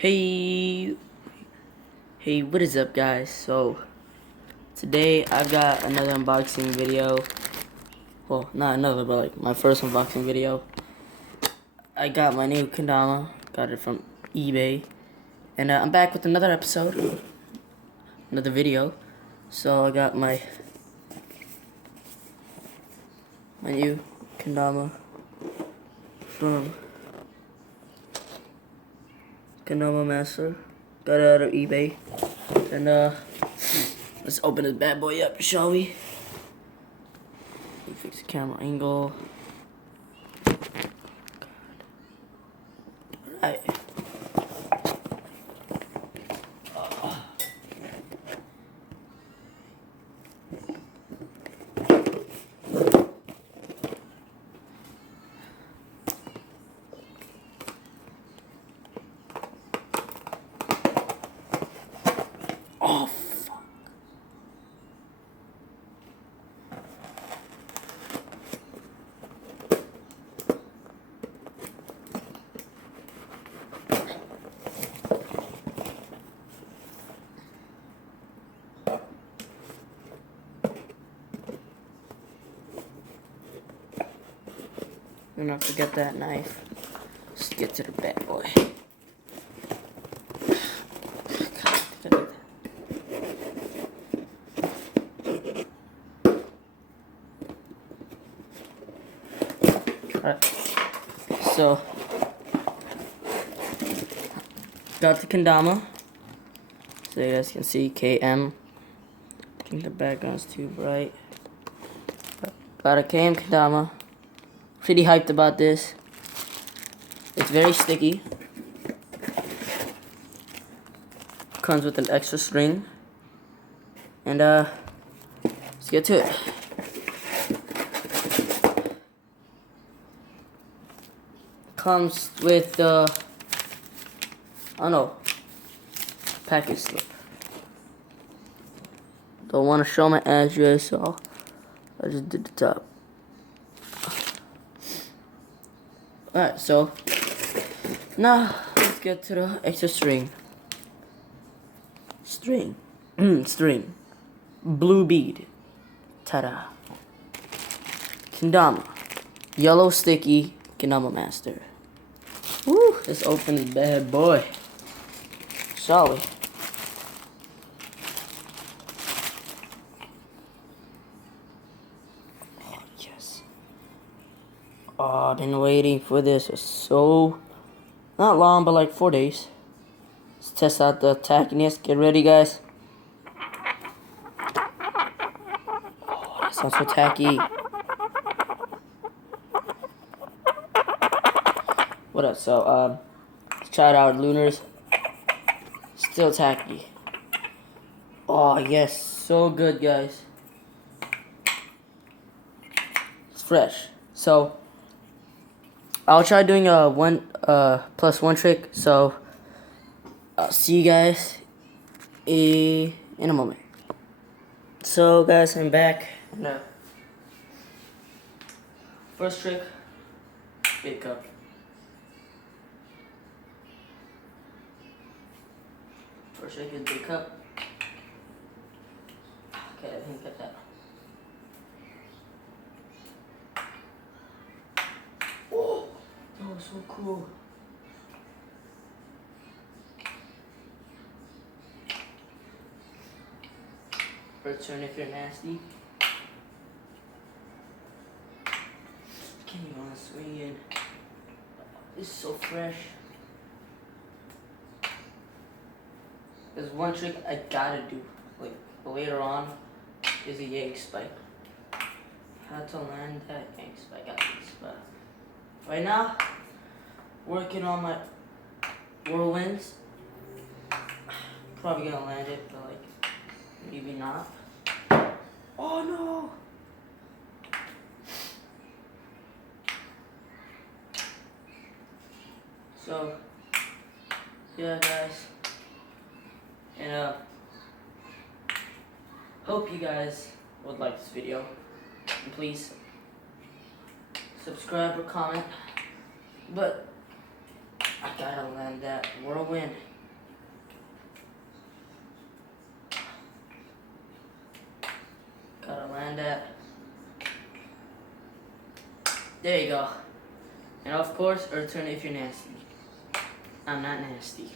Hey, what is up, guys? So, today I've got another unboxing video. Well, not another, but like my first unboxing video. I got my new Kendama, got it from eBay. And I'm back with another episode, another video. So, I got my new Kendama from Kendama Master. Got it out of eBay. And let's open this bad boy up, shall we? Let me fix the camera angle. Alright. Oh, fuck. Do not forget that knife. Let's get to the bad boy. Alright, so got the Kendama. So you guys can see KM. I think the background's too bright. Got a KM Kendama. Pretty hyped about this. It's very sticky. Comes with an extra string. And let's get to it. Comes with I don't know, package slip. Don't want to show my address, so I just did the top. Alright, so now let's get to the extra string. String. Blue bead. Ta-da. Kendama. Yellow sticky Kendama Master. Woo! Let's open this bad boy. Shall we? Oh, yes. Oh, I've been waiting for this for so... not long, but like 4 days. Let's test out the tackiness. Get ready, guys. Oh, that sounds so tacky. What up? So, let's try it out with Lunars. Still tacky. Oh, yes. So good, guys. It's fresh. So, I'll try doing a 1+1 trick. So, I'll see you guys in a moment. So, guys, I'm back. No. First trick, big cup. First trick is big cup. Okay, I think get that. Oh, that was so cool. Return if you're nasty. Can't even want to swing in. This is so fresh. There's one trick I gotta do, like later on, is a yank spike. How to land that yank spike at least, but right now, working on my whirlwinds. Probably gonna land it, but like maybe not. Oh no! So, yeah, guys. And hope you guys would like this video. And please subscribe or comment. But I gotta land that whirlwind. that. There you go. And of course, return if you're nasty. I'm not nasty.